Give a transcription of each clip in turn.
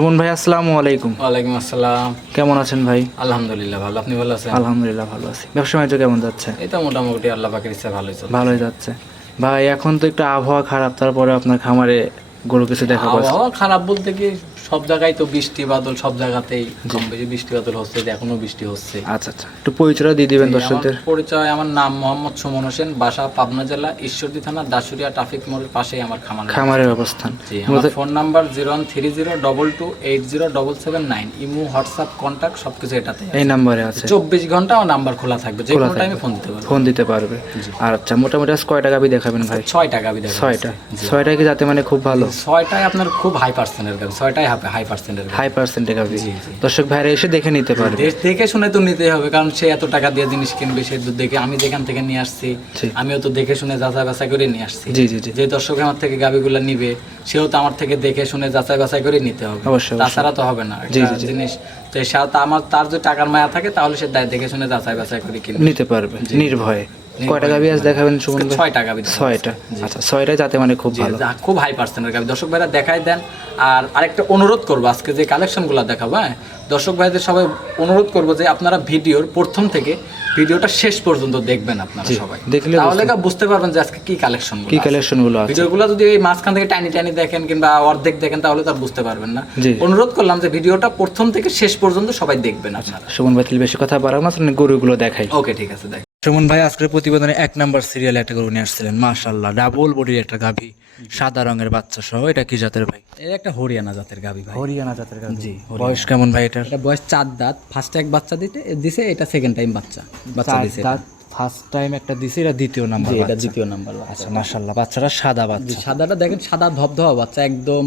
সুমন ভাই আসসালামু আলাইকুম। ওয়ালাইকুম আসসালাম। কেমন আছেন ভাই? আলহামদুলিল্লাহ ভালো। আপনি ভালো আছেন? আলহামদুলিল্লাহ ভালো আছি। ব্যবসা বাণিজ্য কেমন যাচ্ছে? এই তো মোটামুটি আল্লাহ পাকের ইচ্ছা ভালোই চলছে। ভালোই যাচ্ছে। ভাই এখন তো একটু আবহাওয়া খারাপ তারপরে আপনার খামারে গরু কিছু দেখা আবহাওয়া খারাপ বলতে কি সব জায়গায় তো বৃষ্টি বাদল সব জায়গাতেই কম বেশি। বৃষ্টি বাদল হচ্ছে এখনও বৃষ্টি হচ্ছে। আচ্ছা আচ্ছা। একটু পরিচয় দিয়ে দিবেন দর্শকদের। পরিচয় আমার নাম মোহাম্মদ সুমন হোসেন বাসা পাবনা জেলা ঈশ্বরদী থানা দাসুরিয়া ট্রাফিক মোড়ের পাশেই আমার খামার খামারের অবস্থান। আমার phone number zero one three zero double two eight zero double seven nine imo WhatsApp contact সব কিছু এটাতে এই নাম্বারে আছে। চব্বিশ ঘণ্টা আমার নাম্বার খোলা থাকবে যে কোনো টাইমে ফোন দিতে পারব। ফোন দিতে পারবে। আর আচ্ছা মোটামুটি আজ কয়টা গাবি দেখাবেন ভাই? ছয় টাকা বিদায় ছয়টা। ছয়টা কি যাতে মানে খুব ভালো? ছয়টায় আপনার খুব হাই পার্সেন্টের গাবি ছয়টাই হাই পার্সেন্টের হাই পার্সেন্টে গাবি জি, জি। দর্শক ভাইরা এসে দেখে নিতে পারবে। দেখে শুনে তো নিতেই হবে কারণ সে এত টাকা দিয়ে জিনিস কিনবে সে দেখে আমি যেখান থেকে নিয়ে আসছি আমিও তো দেখে শুনে যাচাই বাছাই করে নিয়ে আসছি। জি জি যে দর্শক আমার থেকে গাবিগুলো নিবে সেও তো আমার থেকে দেখে শুনে যাচাই বাছাই করে নিতে হবে। তাছাড়া তো হবে না। জিনিস তো আমার তার যদি টাকার মায়া থাকে তাহলে সে দায় দেখে শুনে যাচাই বাছাই করে কিনবে। নিতে পারবে নির্ভয়ে। কয়টা আজ দেখাবেন সুমন ভাই? ছয় টাকা ছয়টা। আচ্ছা ছয়টা যাতে মানে খুব ভালো। খুব হাই পার্সেন্টের গাবি দর্শক ভাইরা দেখাই দেন। আর আরেকটা অনুরোধ করব আজকে যে কালেকশনগুলো দেখাবো হ্যাঁ? দর্শক ভাইদের সবাই অনুরোধ করব যে আপনারা ভিডিওর প্রথম থেকে ভিডিওটা শেষ পর্যন্ত দেখবেন আপনারা সবাই। দেখলে তাহলে বুঝতে পারবেন যে আজকে কি কালেকশন কি কালেকশনগুলো আছে। ভিডিওগুলো যদি এই মাঝখান থেকে টানি টানি দেখেন কিংবা অর্ধেক দেখেন তাহলে তো আর বুঝতে পারবেন না। অনুরোধ করলাম যে ভিডিওটা প্রথম থেকে শেষ পর্যন্ত সবাই দেখবেন আপনারা। সুমন ভাই বেশি কথা বাড়াবো না গরুগুলো দেখাই। ওকে ঠিক আছে দেখ সুমন ভাই আজকের প্রতিবেদনে এক নাম্বার সিরিয়ালে একটা গরু নিয়ে আসছিলেন। মাশাল্লাহ ডাবল বডির একটা গাভী সাদা রঙের বাচ্চা সহ। এটা কি জাতের ভাই? এই একটা হরিয়ানা জাতের গাবি ভাই। হরিয়ানা জাতের গাভী। জি বয়স কেমন ভাই এটার? এটা বয়স চার দাঁত। ফার্স্ট এক বাচ্চা দিতে দিছে এটা সেকেন্ড টাইম বাচ্চা। বাচ্চা দিছে এটা। ফার্স্ট টাইম একটা দিছে এটা দ্বিতীয় নাম্বার এটা দ্বিতীয় নাম্বার আচ্ছা মাশাল্লাহ বাচ্চাটা সাদা বাচ্চা। সাদাটা দেখেন সাদা ধবধবা বাচ্চা একদম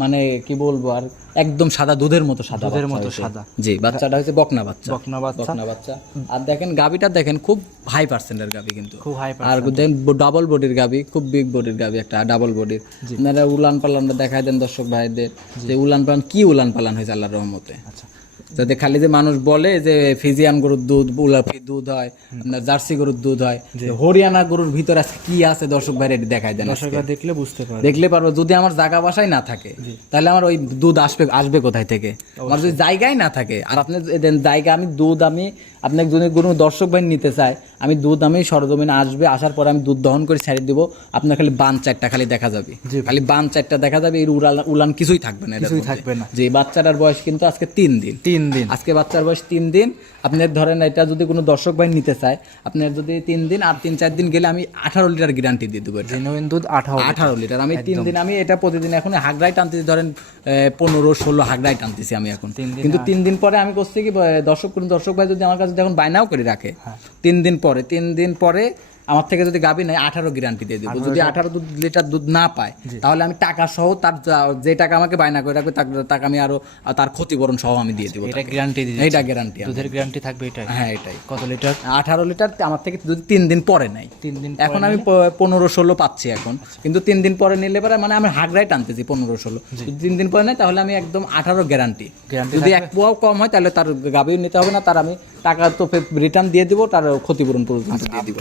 মানে কি বলব আর একদম সাদা দুধের মতো সাদা দুধের মতো সাদা। জি বাচ্চাটা হচ্ছে বকনা বাচ্চা। বকনা বাচ্চা। বকনা বাচ্চা। আর দেখেন গাবিটা দেখেন খুব হাই পার্সেন্টের গাবি কিন্তু। খুব হাই আর দেখেন ডাবল বডির গাবি খুব বিগ বডির গাবি একটা ডাবল বডির আপনারা উলান পালানটা দেখাই দেন দর্শক ভাইদের। যে উলান পালান কি উলান পালান হয়েছে আল্লাহর রহমতে। আচ্ছা। যাতে খালি যে মানুষ বলে যে ফিজিয়ান গরুর দুধ উলাফি দুধ হয় আপনার জার্সি গরুর দুধ হয় হরিয়ানা গরুর ভিতরে আজকে কি আছে দর্শক ভাই এটি দেখাই দেন দর্শকরা দেখলে বুঝতে পারবে। দেখলে পারব যদি আমার জায়গা বাসায় না থাকে তাহলে আমার ওই দুধ আসবে আসবে কোথায় থেকে? আমার যদি জায়গায় না থাকে আর আপনি দেন জায়গা আমি দুধ আমি আপনাকে যদি কোনো দর্শক বাহিনী নিতে চায় আমি দুধ আমি সরজমিনে আসবে আসার পরে আমি দুধ দহন করে ছাড়িয়ে দিব আপনার খালি বান চারটা খালি দেখা যাবে। খালি বান চারটা দেখা যাবে এই উড়াল উলান কিছুই থাকবে না কিছুই থাকবে না। যে বাচ্চাটার বয়স কিন্তু আজকে তিন দিন। তিন দিন। আজকে বাচ্চার বয়স তিন দিন আপনার ধরেন এটা যদি কোনো দর্শক ভাই নিতে চায় আপনার যদি তিন দিন আর তিন চার দিন গেলে আমি আঠারো লিটার গ্যারান্টি দিয়ে দেবো। জেনুইন দুধ আঠারো আঠারো লিটার। আমি তিন দিন আমি এটা প্রতিদিন এখন হাগড়াই টানতেছি ধরেন পনেরো ষোলো হাগড়াই টানতেছি আমি এখন। কিন্তু তিন দিন পরে আমি করছি কি দর্শক কোন দর্শক ভাই যদি আমার কাছে যখন বায়নাও করে রাখে তিন দিন পরে তিন দিন পরে আমার থেকে যদি গাবি নেয় আঠারো গ্যারান্টি দিয়ে দেবো। যদি আঠারো দুধ লিটার দুধ না পায় তাহলে আমি টাকা সহ তার যে টাকা আমাকে বায়না করে রাখবে তার টাকা আমি আরও তার ক্ষতিপূরণ সহ আমি দিয়ে দেবো এটা গ্যারান্টি এইটা গ্যারান্টি দুধের গ্যারান্টি থাকবে এটাই? হ্যাঁ এটাই। কত লিটার? আঠারো লিটার আমার থেকে যদি তিন দিন পরে নেয়। তিন দিন এখন আমি পনেরো ষোলো পাচ্ছি এখন। কিন্তু তিন দিন পরে নিলে পরে মানে আমি হাগড়াই টানতেছি পনেরো ষোলো। তিন দিন পরে নেয় তাহলে আমি একদম আঠারো গ্যারান্টি যদি এক পোয়াও কম হয় তাহলে তার গাবিও নিতে হবে না তার আমি টাকা তো রিটার্ন দিয়ে দিব তার ক্ষতিপূরণ পর্যন্ত দিয়ে দিব।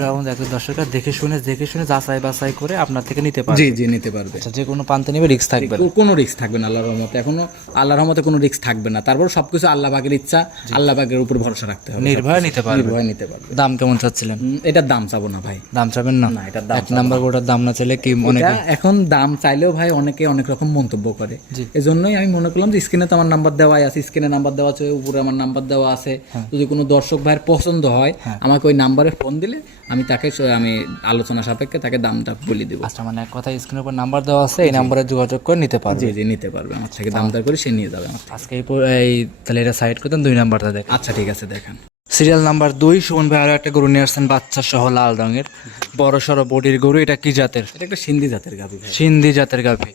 দর্শকরা দেখে শুনে দেখে শুনে যাচাই বাছাই করে আপনার থেকে নিতে পারবে। জি জি নিতে পারবে। আচ্ছা যে কোনো পান্তে নেবে রিস্ক থাকবে না। কোনো রিস্ক থাকবে না আল্লাহর রহমতে। এখনও আল্লাহর রহমতে কোনো রিস্ক থাকবে না। তারপর সবকিছু আল্লাহ পাকের ইচ্ছা আল্লাহ পাকের উপর ভরসা রাখতে হবে নির্ভয়ে নিতে পারবে। নির্ভয় নিতে পারবে। দাম কেমন চাচ্ছিলেন? এটার দাম চাবো না ভাই। দাম চাবেন না? না এটার দাম এক নাম্বার গোটার দাম না চাইলে কি মনে এখন দাম চাইলেও ভাই অনেকে অনেক রকম মন্তব্য করে। এজন্যই আমি মনে করলাম যে স্ক্রিনে তো আমার নাম্বার দেওয়াই আছে। স্ক্রিনে নাম্বার দেওয়া আছে উপরে আমার নাম্বার দেওয়া আছে। যদি কোনো দর্শক ভাইয়ের পছন্দ হয় আমাকে ওই নাম্বারে ফোন দিলে আমি তাকে আমি আলোচনা সাপেক্ষে তাকে দামটা বলে দেবো। আচ্ছা মানে এক কথা স্ক্রিনের উপর নাম্বার দেওয়া আছে এই নাম্বারে যোগাযোগ করে নিতে পারবে। জি জি নিতে পারবে। আমার থেকে দাম দর করে সে নিয়ে যাবে আমার। আজকে এই তাহলে এটা সাইড করতেন দুই নাম্বারটা দেখ আচ্ছা ঠিক আছে দেখেন। সিরিয়াল নাম্বার দুই সুমন ভাই আরও একটা গরু নিয়ে আসছেন বাচ্চা সহ লাল রঙের। বড় সড়ো বডির গরু এটা কি জাতের? এটা একটা সিন্ধি জাতের গাভি সিন্ধি জাতের গাভী।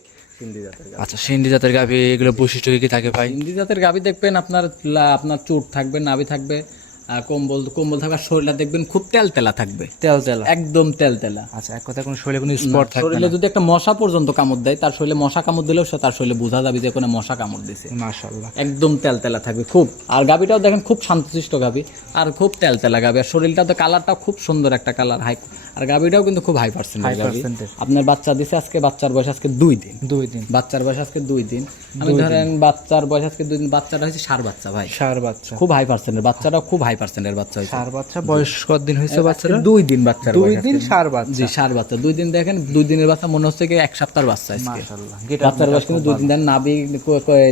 আচ্ছা সিন্ধি জাতের গাভী এগুলো বৈশিষ্ট্য কি কি থাকে ভাই? সিন্ধি জাতের গাভি দেখবেন আপনার আপনার চুট থাকবে নাভি থাকবে কম্বল কম্বল শরীরটা দেখবেন খুব তেলতেলা থাকবে। একদম তেলতেলা। আচ্ছা এক কথা কোনো শরীরে কোনো স্পট থাকবে শরীরে যদি একটা মশা পর্যন্ত কামড় দেয় তার শরীরে মশা কামড় দিলেও সে তার শরীরে বোঝা যাবে যে কোনো মশা কামড় দিছে। মাশাআল্লাহ। একদম তেলতেলা থাকবে খুব। আর গাবিটাও দেখেন খুব শান্তশিষ্ট গাবি আর খুব তেলতেলা গাবি আর শরীরটা তো কালারটাও খুব সুন্দর একটা কালার হাই আর গাভিটাও কিন্তু খুব হাই পার্সেন্ট High percentage। আপনার বাচ্চা দিছে আজকে বাচ্চার বয়স আজকে দুই দিন। দুই দিন। বাচ্চার বয়স আজকে দুই দিন। আমি ধরেন বাচ্চার বয়স আজকে দুই দিন বাচ্চাটা হয়েছে সার বাচ্চা ভাই। সার বাচ্চা। খুব হাই পার্সেন্টের বাচ্চাটা খুব হাই পার্সেন্টের বাচ্চা হয়েছে। সার বাচ্চা বয়স কতদিন হয়েছে বাচ্চারা আজকে দুই দিন বাচ্চার দুই দিন সার বাচ্চা। জি সার বাচ্চা। দুই দিন দেখেন দুই দিনের বাচ্চা মনে হচ্ছে কি এক সপ্তাহের বাচ্চা আজকে। মাশাআল্লাহ বাচ্চার বয়স কিন্তু দুই দিন। দেখেন নাবি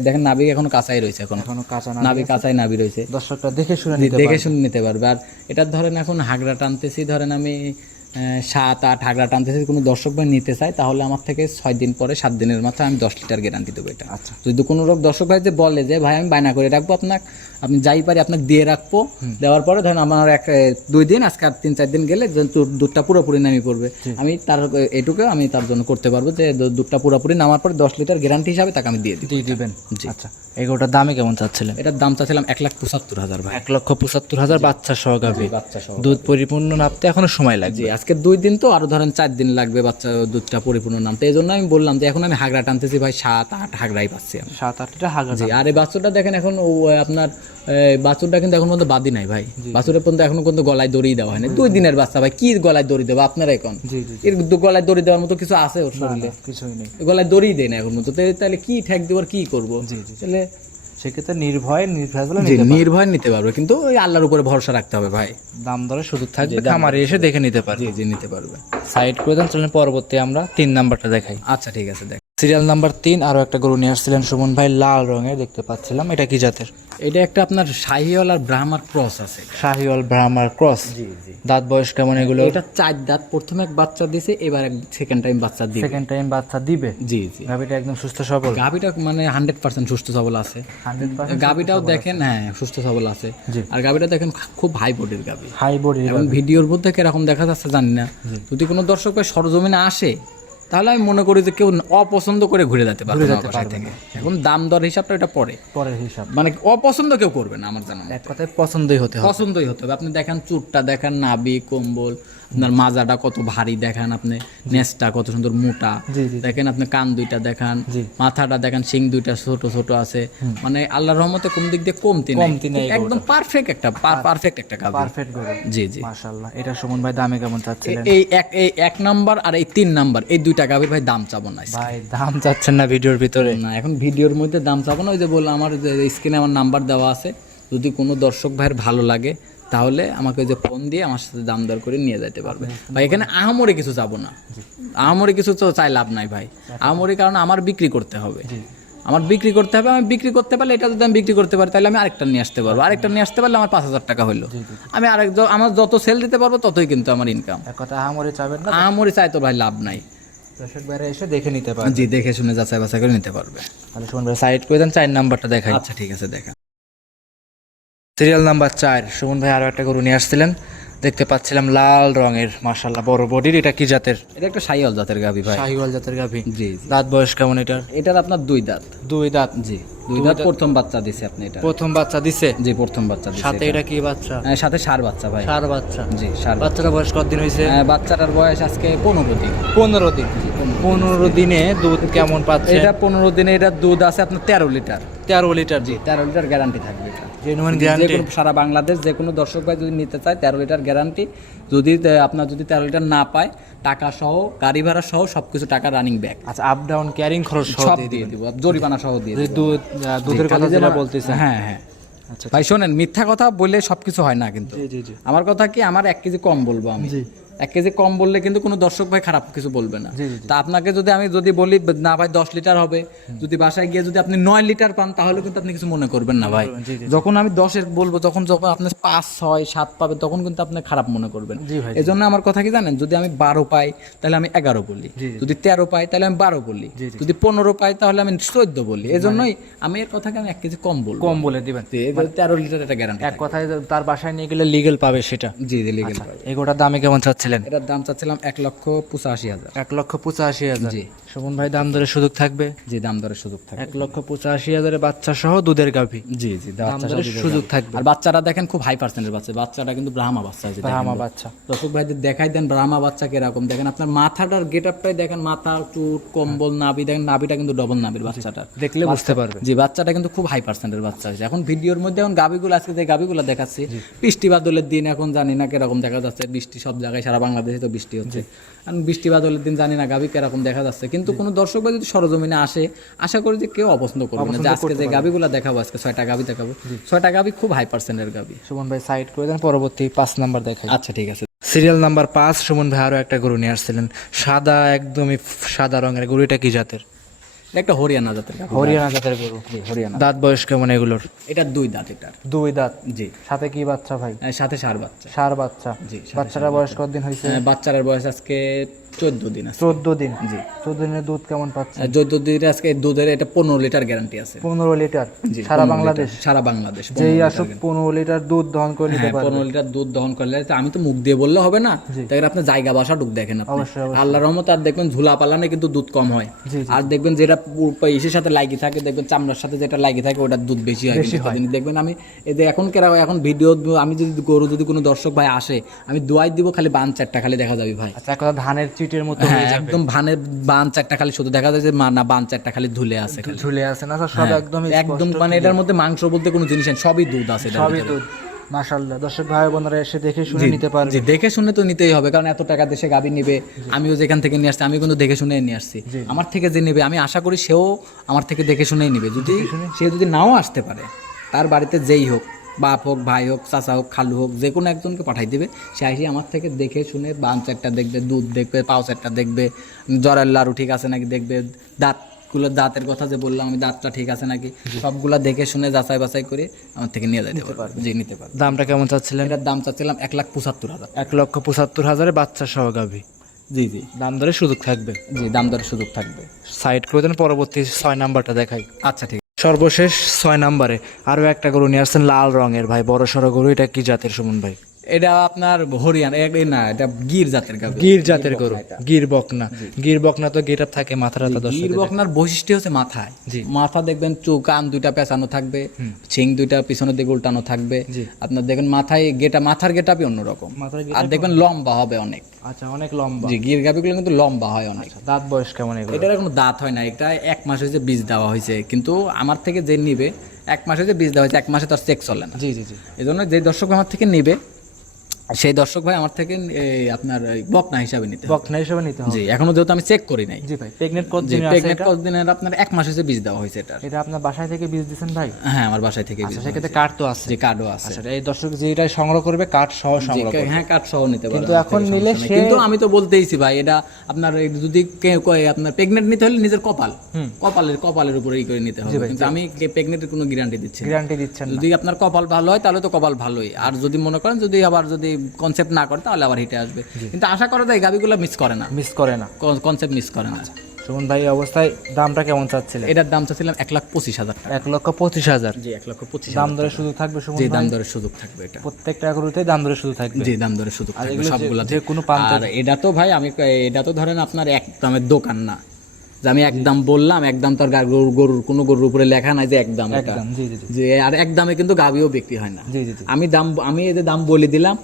দেখেন নাবি এখনও কাঁচাই রয়েছে এখন। এখনও কাঁচা নাবি কাঁচাই নাবি রয়েছে। দর্শকরা দেখে শুনে নিতে দেখে শুনে নিতে পারবে। আর এটা ধরেন এখন হাগড়া টানতেছি ধরেন আমি সাত আট হাগড়া টানতেছি কোনো দর্শক ভাই নিতে চায় তাহলে আমার থেকে ছয় দিন পরে সাত দিনের মাথায় আমি দশ লিটার গ্যারান্টি দেবো এটা। আচ্ছা। যদি কোনো লোক দর্শক ভাই যে বলে যে ভাই আমি বায়না করে রাখব আপনাকে আপনি যাই পারি আপনাকে দিয়ে রাখব। দেওয়ার পরে ধরেন আমার এক দুই দিন আজকে আর তিন চার দিন গেলে দুধটা পুরোপুরি নামি পড়বে। আমি তার এটুকু আমি তার জন্য করতে পারব যে দুধটা পুরোপুরি নামার পরে দশ লিটার গ্যারান্টি হিসাবে তাকে আমি দিয়ে দিই দিয়ে দিবেন। আচ্ছা। এগুলোটার দামে কেমন চাচ্ছিলেন? এটার দাম চাচ্ছিলাম এক লাখ পঁচাত্তর হাজার ভাই। এক লক্ষ পঁচাত্তর হাজার বাচ্চা সহ গাভী। বাচ্চা সহ দুধ পরিপূর্ণ নাপতে এখনও সময় লাগবে। জি আজকে দুই দিন তো আরও ধরেন চার দিন লাগবে বাচ্চা দুধটা পরিপূর্ণ নামতে। এই জন্য আমি বললাম যে এখন আমি হাগড়া টানতেছি ভাই সাত আট হাগড়াই পাচ্ছি আমি। সাত আটটা হাগা জি আর এই বাছুরটা দেখেন এখন ও, আপনার বাছুরটা কিন্তু এখন পর্যন্ত বাদি নাই ভাই। বাছুরের পর্যন্ত এখনও পর্যন্ত গলায় দড়ি দেওয়া হয়নি। দুই দিনের বাচ্চা ভাই কি গলায় দড়ি দেবো আপনারা এখন? এর গলায় দড়ি দেওয়ার মতো কিছু আছে ওর শরীরে? কিছুই নেই। গলায় দড়ি দেয় না এখন মতো তাহলে কি ঠেক দেবো আর কি করব? তাহলে সেক্ষেত্রে নির্ভয় নির্ভয় নির্ভয় নিতে পারবে কিন্তু ওই আল্লাহর উপরে ভরসা রাখতে হবে ভাই। দাম দরে শুধু থাকবে খামারে এসে দেখে নিতে পারবে। যে জি নিতে পারবে। সাইড করে দেন চলেন পরবর্তী আমরা তিন নাম্বারটা দেখাই। আচ্ছা ঠিক আছে দেখ। সিরিয়াল নাম্বার তিন আরও একটা গরু নিয়ে আসছিলেন সুমন ভাই লাল রঙের দেখতে পাচ্ছিলাম। এটা কি জাতের? এটা একটা আপনার শাহিওয়াল আর ব্রাহ্মার ক্রস আছে। শাহিওয়াল ব্রাহ্মার ক্রস? জি জি। দাঁত বয়স কেমন এগুলো? এটা চার দাঁত প্রথমে এক বাচ্চা দিছে এবার এক সেকেন্ড টাইম বাচ্চা দিবে। সেকেন্ড টাইম বাচ্চা দিবে? জি জি। গাভিটা একদম সুস্থ সবল? গাবিটা মানে হান্ড্রেড পার্সেন্ট সুস্থ সবল আছে। গাবিটাও দেখেন হ্যাঁ সুস্থ সবল আছে। জি। আর গাবিটা দেখেন খুব হাই বডির গাবি হাই বডি এবং ভিডিওর মধ্যে কীরকম দেখা যাচ্ছে জানি না। যদি কোনো দর্শক সরজমিনে আসে তাহলে আমি মনে করি যে কেউ অপছন্দ করে ঘুরে যেতে পারবে থেকে এখন দাম দর হিসাবটা এটা পরে। পরের হিসাব। মানে অপছন্দ কেউ করবে না আমার জানা এক কথায় পছন্দই হতে হবে। পছন্দই হতে হবে। আপনি দেখেন চুটটা দেখেন নাবি কম্বল আপনার মাজাটা কত ভারী দেখান আপনি নেসটা কত সুন্দর মোটা। দেখেন আপনি কান দুইটা দেখান মাথাটা দেখেন শিং দুইটা ছোট ছোট আছে। মানে আল্লাহ রহমতে কোন দিক দিয়ে কমতি নেই। একদম পারফেক্ট একটা পারফেক্ট একটা গাভী পারফেক্ট গরু। জি জি। মাশাআল্লাহ। এটা সুমন ভাই দামে কেমন চাচ্ছিলেন? এই এক এই এক নাম্বার আর এই তিন নাম্বার এই দুইটা গাভীর ভাই দাম চাবো না ভাই দাম চাচ্ছেন না ভিডিওর ভিতরে। না এখন ভিডিওর মধ্যে দাম চাবো না ওই যে বললাম আমার স্ক্রিনে আমার নাম্বার দেওয়া আছে। যদি কোনো দর্শক ভাইয়ের ভালো লাগে তাহলে আমাকে যে ফোন দিয়ে আমার সাথে দাম দর করে নিয়ে যেতে পারবে। ভাই এখানে আহামরি কিছু যাব না। আহামরি কিছু তো চাই লাভ নাই ভাই। আহামরি কারণ আমার বিক্রি করতে হবে। আমার বিক্রি করতে হবে আমি বিক্রি করতে পারলে এটা যদি আমি বিক্রি করতে পারি তাহলে আমি আরেকটা নিয়ে আসতে পারব। আরেকটা নিয়ে আসতে পারলে আমার পাঁচ হাজার টাকা হলো আমি আরেক আমার যত সেল দিতে পারব ততই কিন্তু আমার ইনকাম কথা চাবেন না। আহামরি চাই তো ভাই লাভ নাই। দর্শক ভাইরা এসে দেখে নিতে পারবে জি দেখে শুনে যাচাই বাছাই করে নিতে পারবে। তাহলে সুমন ভাই সাইড করে দেন চার নাম্বারটা দেখাই। আচ্ছা ঠিক আছে দেখা সিরিয়াল নাম্বার চার। সুমন ভাই আরও একটা গরু নিয়ে আসছিলেন। দেখতে পাচ্ছিলাম লাল রঙের মাশাল্লাহ বড় বডির। এটা কি জাতের? এটা একটা সাইওয়াল জাতের গাভী ভাই। শাহিওয়াল জাতের গাভী। জি জি। দাঁত বয়স কেমন এটার? এটার আপনার দুই দাঁত। দুই দাঁত। জি। দুই দাঁত প্রথম বাচ্চা দিছে আপনি এটা। প্রথম বাচ্চা দিছে? জি প্রথম বাচ্চা দিছে সাথে এটা। কি বাচ্চা? হ্যাঁ, সাথে সার বাচ্চা ভাই। চার বাচ্চা। জি সার বাচ্চা। বাচ্চাটা বয়স কতদিন হয়েছে? হ্যাঁ, বাচ্চাটার বয়স আজকে পনেরো দিন। পনেরো দিন। পনেরো দিনে। দুধ কেমন পাচ্ছে? এটা পনেরো দিনে এটা দুধ আছে আপনার তেরো লিটার। তেরো লিটার জি তেরো লিটার গ্যারান্টি থাকবে এটা। সারা বাংলাদেশ যে কোনো দর্শক ভাই যদি নিতে চায় তেরো লিটার গ্যারান্টি যদি আপনার যদি তেরো লিটার না পায় টাকা সহ গাড়ি ভাড়া সহ সবকিছু টাকা রানিং ব্যাগ আচ্ছা আপ ডাউন ক্যারিং খরচ সহ সব দিয়ে দিব জরিমানা সহ দিয়ে দুধের কথা যেটা বলতেছে হ্যাঁ হ্যাঁ। আচ্ছা ভাই শোনেন মিথ্যা কথা বললে সবকিছু হয় না কিন্তু। আমার কথা কি আমার এক কেজি কম বলব আমি। এক কেজি কম বললে কিন্তু কোনো দর্শক ভাই খারাপ কিছু বলবে না। তা আপনাকে যদি আমি যদি বলি না ভাই দশ লিটার হবে। যদি বাসায় গিয়ে যদি আপনি নয় লিটার পান তাহলে কিন্তু আপনি কিছু মনে করবেন না ভাই। যখন আমি দশের বলব তখন যখন আপনি পাঁচ ছয় সাত পাবে তখন কিন্তু আপনি খারাপ মনে করবেন। এই জন্য আমার কথা কি জানেন? যদি আমি বারো পাই তাহলে আমি এগারো বলি। যদি তেরো পাই তাহলে আমি বারো বলি। যদি পনেরো পাই তাহলে আমি চোদ্দ বলি। এই জন্যই আমি এর কথাকে আমি এক কেজি কম বলব। কম বলে দিবেন। তেরো লিটার এটা গ্যারান্টি এক কথায় তার বাসায় নিয়ে গেলে লিগেল পাবে সেটা। জি জি লিগেল এগোটার দামে কেমন চাচ্ছিলেন? এটার দাম চাচ্ছিলাম এক লক্ষ পঁচাশি হাজার। এক লক্ষ পঁচাশি হাজার? জি। সুমন ভাই দাম দরে সুযোগ থাকবে? জি দাম দরের সুযোগ থাকে এক লক্ষ পঁচাশি হাজারের বাচ্চা সহ দুধের গাভী? জি জি দাম দরে সুযোগ থাকবে। আর বাচ্চাটা দেখেন খুব হাই পার্সেন্টের বাচ্চা। বাচ্চাটা কিন্তু ব্রাহ্মা বাচ্চা আছে ব্রাহ্মা বাচ্চা। দর্শক ভাইদের দেখাই দেন ব্রাহ্মা বাচ্চা কীরকম। দেখেন আপনার মাথাটার গেট আপটাই দেখেন মাথা চুট কম্বল নাভি। দেখেন নাভিটা কিন্তু ডবল নাভির বাচ্চাটা দেখলে বুঝতে পারবে জি বাচ্চাটা কিন্তু খুব হাই পার্সেন্টের বাচ্চা হয়েছে। এখন ভিডিওর মধ্যে এখন গাবিগুলো আজকে যে গাবিগুলো দেখাচ্ছি বৃষ্টি বাদলের দিন এখন জানি না কীরকম দেখা যাচ্ছে বৃষ্টি সব জায়গায় সারা বাংলাদেশে তো বৃষ্টি হচ্ছে। কারণ বৃষ্টি বাদলের দিন জানি না গাভী কেরকম দেখা যাচ্ছে। কিন্তু কোনো দর্শক যদি সরজমিনে আসে আশা করি যে কেউ অপছন্দ করবে না। যে আজকে যে গাবিগুলো দেখাবো আজকে ছয়টা গাভী দেখাবো। ছয়টা গাভী খুব হাই পার্সেন্টের গাবি। সুমন ভাই সাইড করে দেন পরবর্তী পাঁচ নাম্বার দেখাই। আচ্ছা ঠিক আছে। সিরিয়াল নাম্বার পাঁচ সুমন ভাই আরও একটা গরু নিয়ে আসছিলেন। সাদা একদমই সাদা রঙের গরু এটা কি জাতের? একটা হরিয়ানা জাতের হরিয়ানা জাতের গরু হরিয়ানা। দাঁত বয়স কেমন এগুলোর? এটা দুই দাঁত এটার। দুই দাঁত? জি। সাথে কি বাচ্চা ভাই? সাথে সার বাচ্চা। সার বাচ্চা। জি, বাচ্চাটার বয়স কতদিন হয়েছে? আহ, বাচ্চাটার বয়স আজকে চোদ্দ দিন চোদ্দ দিন জি। চোদ্দ দিনের দুধ কেমন পাচ্ছে চোদ্দ দিনে আজকে দুধের এটা পনেরো লিটার গ্যারান্টি আছে। পনেরো লিটার সারা বাংলাদেশ? সারা বাংলাদেশ যেই আসুক পনেরো লিটার দুধ দহন করে নিতে হ্যাঁ পারবে। পনেরো লিটার দুধ দহন করলে আমি তো মুখ দিয়ে বললে হবে না। তাই আপনার জায়গা বাসা ঢুক দেখেন আপনি। অবশ্যই। রহমত আর দেখবেন ঝুলা পালানে কিন্তু দুধ কম হয়। আর দেখবেন যেটা ইসের সাথে লাগি থাকে দেখবেন চামড়ার সাথে যেটা লাগি থাকে ওটার দুধ বেশি হয় দেখবেন আমি এখন কেরা এখন ভিডিও আমি যদি গরু যদি কোনো দর্শক ভাই আসে আমি দোয়াই দিব খালি বান চারটা খালি দেখা যাবে ভাই। আচ্ছা কথা ধানের চিটের মতো হ্যাঁ একদম ভানের বান চারটা খালি শুধু দেখা যায় যে মা না বান চারটা খালি ধুলে আছে। ঝুলে আছে না স্যার সব একদমই একদম মানে এটার মধ্যে মাংস বলতে কোনো জিনিস নেই সবই দুধ আছে এটার সবই ভিতরে। দুধ মাশাল্লাহ দর্শক ভাই বোনেরা এসে দেখে শুনে নিতে পারবে। জি দেখে শুনে তো নিতেই হবে কারণ এত টাকা দেশে গাবি নিবে আমিও যেখান থেকে নিয়ে আসছি আমি কিন্তু দেখে শুনে নিয়ে আসছি। আমার থেকে যে নেবে আমি আশা করি সেও আমার থেকে দেখে শুনেই নিবে। যদি সে যদি নাও আসতে পারে তার বাড়িতে যেই হোক বাপ হোক ভাই হোক চাচা হোক খালু হোক যে কোনো একজনকে পাঠাই দিবে। সে আসি আমার থেকে দেখে শুনে বান চারটা দেখবে দুধ দেখবে পাও চারটা দেখবে জ্বরের লাড়ু ঠিক আছে নাকি দেখবে দাঁতগুলো দাঁতের কথা যে বললাম আমি দাঁতটা ঠিক আছে নাকি? সবগুলা দেখে শুনে যাচাই বাছাই করে আমার থেকে নিয়ে যেতে পারবে। জি নিতে পারবে। দামটা কেমন চাচ্ছিলেন? এটার দাম চাচ্ছিলাম এক লাখ পঁচাত্তর হাজার। এক লক্ষ পঁচাত্তর হাজারে বাচ্চা সহ গাভী। জি জি। দাম দরে সুযোগ থাকবে? জি দাম দরের সুযোগ থাকবে। সাইড করে দেন পরবর্তী ছয় নাম্বারটা দেখাই। আচ্ছা ঠিক সর্বশেষ ছয় নাম্বারে আরও একটা গরু নিয়ে আসছেন লাল রঙের। ভাই বড় সড়ো গরু, এটা কি জাতের সুমন ভাই? এটা আপনার হরিয়ানা না এটা গির জাতের গাভী গির জাতের গরু গির বকনা। গির বকনা তো গির থাকে মাথাটা দর্শক গির বকনার বৈশিষ্ট্য হচ্ছে মাথায়। জি। মাথা দেখবেন চোখ কান দুইটা পেঁচানো থাকবে ছিং দুইটা পিছনের দিকে উল্টানো থাকবে। আপনার দেখবেন মাথায় গেটা মাথার গেটাপই অন্যরকম। মাথার আর দেখবেন লম্বা হবে অনেক। আচ্ছা অনেক লম্বা। জি গির গাভীগুলো কিন্তু লম্বা হয় অনেক। দাঁত বয়স কেমন এটার কোনো দাঁত হয় না এটা এক মাস হয়েছে বীজ দেওয়া হয়েছে। কিন্তু আমার থেকে যে নিবে এক মাসে যে বীজ দেওয়া হয়েছে এক মাসে তার চেক চলে না। জি জি জি। এই জন্য যে দর্শক আমার থেকে নেবে সেই দর্শক ভাই আমার থেকে এই, আপনার বকনা হিসাবে নিতে বকনা হিসেবে নিতে হবে। জি এখনও যেহেতু আমি চেক করি নাই। জি ভাই প্রেগনেন্ট কত দিন আছে প্রেগনেন্ট এটা? কতদিনের আপনার এক মাস হয়েছে বীজ দেওয়া হয়েছে এটার। এটা আপনার বাসায় থেকে বীজ দিচ্ছেন ভাই? হ্যাঁ আমার বাসায় থেকে বীজ আচ্ছা সেক্ষেত্রে কার্ড তো আছে। যে কার্ডও আছে। আচ্ছা এই দর্শক যেটা সংগ্রহ করবে কার্ড সহ সংগ্রহ করবে। হ্যাঁ কার্ড সহ নিতে পারবে। কিন্তু এখন নিলে সে- কিন্তু আমি তো বলতেইছি ভাই এটা আপনার যদি কেউ কয় আপনার প্রেগনেন্ট নিতে হলে নিজের কপাল। কপালের কপালের উপরে ই করে নিতে হবে। কিন্তু আমি প্রেগনেন্টের কোনো গ্যারান্টি দিচ্ছি না। গ্যারান্টি দিচ্ছেন যদি আপনার কপাল ভালো হয় তাহলে তো কপাল ভালোই। আর যদি মনে করেন যদি আবার যদি কনসেপ্ট না করে তাহলে আবার হিটে আসবে। কিন্তু আশা করা যায় গাবিগুলো মিস করে না। মিস করে না। কনসেপ্ট মিস করে না। সুমন ভাই অবস্থায় দামটা কেমন চাচ্ছিলেন? এটার দাম চাচ্ছিলাম এক লাখ পঁচিশ হাজার এক লক্ষ পঁচিশ হাজার। জি এক লক্ষ পঁচিশ দাম দরে সুযোগ থাকবে সুমন ভাই? দাম দরের সুযোগ থাকবে এটা। প্রত্যেকটা গরুতেই দাম দরে সুযোগ থাকবে। যে দাম দরের সুযোগ থাকবে সবগুলা যে কোনো আর এটা তো ভাই আমি এটা তো ধরেন আপনার এক দামের দোকান না। যে আমি একদম বললাম একদম তার গরুর গরুর কোনো গরুর উপরে লেখা নাই যে এটা। একদম যে আর এক দামে কিন্তু গাবিও বিক্রি হয় না। আমি দাম আমি এদের দাম বলে দিলাম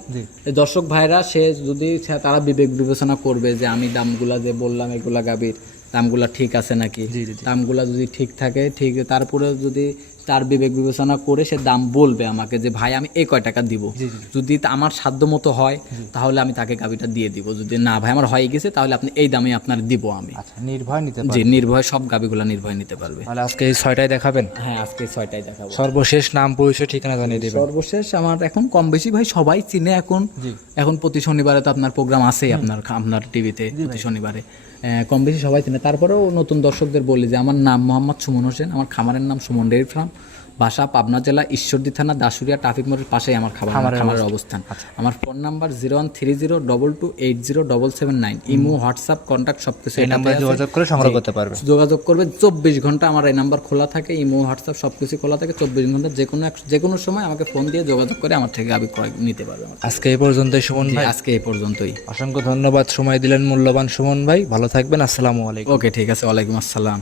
দর্শক ভাইরা সে যদি তারা বিবেক বিবেচনা করবে যে আমি দামগুলা যে বললাম এগুলা গাবির দামগুলা ঠিক আছে নাকি। দামগুলা যদি ঠিক থাকে ঠিক তারপরে যদি তার বিবেক বিবেচনা করে সে দাম বলবে আমাকে যে ভাই আমি এই কয় টাকা দিব। জি, জি, যদি আমার সাধ্য মতো হয় তাহলে আমি তাকে গাবিটা দিয়ে দিব। যদি না ভাই আমার হয়ে গেছে তাহলে আপনি এই দামে আপনার দিব আমি। আচ্ছা নির্ভয় নিতে যে নির্ভয় সব গাবিগুলা নির্ভয় নিতে পারবে। তাহলে আজকে এই ছয়টাই দেখাবেন? হ্যাঁ আজকে ছয়টাই দেখাবো। সর্বশেষ নাম পরিচয় ঠিকানা জানিয়ে দেবেন। সর্বশেষ আমার এখন কম বেশি ভাই সবাই চিনে এখন। এখন প্রতি শনিবারে তো আপনার প্রোগ্রাম আছেই আপনার আপনার টিভিতে প্রতি শনিবারে। কম বেশি সবাই চেনে। তারপরেও নতুন দর্শকদের বলি যে, আমার নাম মোহাম্মদ সুমন হোসেন, আমার খামারের নাম সুমন ডেয়ারি ফার্ম। বাসা পাবনা জেলা ঈশ্বরদী থানা দাসুরিয়া ট্রাফিক মোড়ের পাশেই আমার খাবার খামারের অবস্থান। আমার phone number zero one three zero double two eight zero double seven nine imo WhatsApp contact সব কিছু এই নাম্বারে যোগাযোগ করে সংগ্রহ করতে পারবে। যোগাযোগ করবে চব্বিশ ঘণ্টা আমার এই নাম্বার খোলা থাকে ইমো হোয়াটসঅ্যাপ সব কিছু খোলা থাকে চব্বিশ ঘণ্টা। যে কোনো যে কোনো সময় আমাকে ফোন দিয়ে যোগাযোগ করে আমার থেকে আমি ক্রয় নিতে পারবে আজকে এই পর্যন্তই সুমন ভাই। আজকে এই পর্যন্তই। অসংখ্য ধন্যবাদ। সময় দিলেন মূল্যবান সুমন ভাই। ভালো থাকবেন। আসসালামু আলাইকুম। ওকে ঠিক আছে। ওয়ালাইকুম আসসালাম।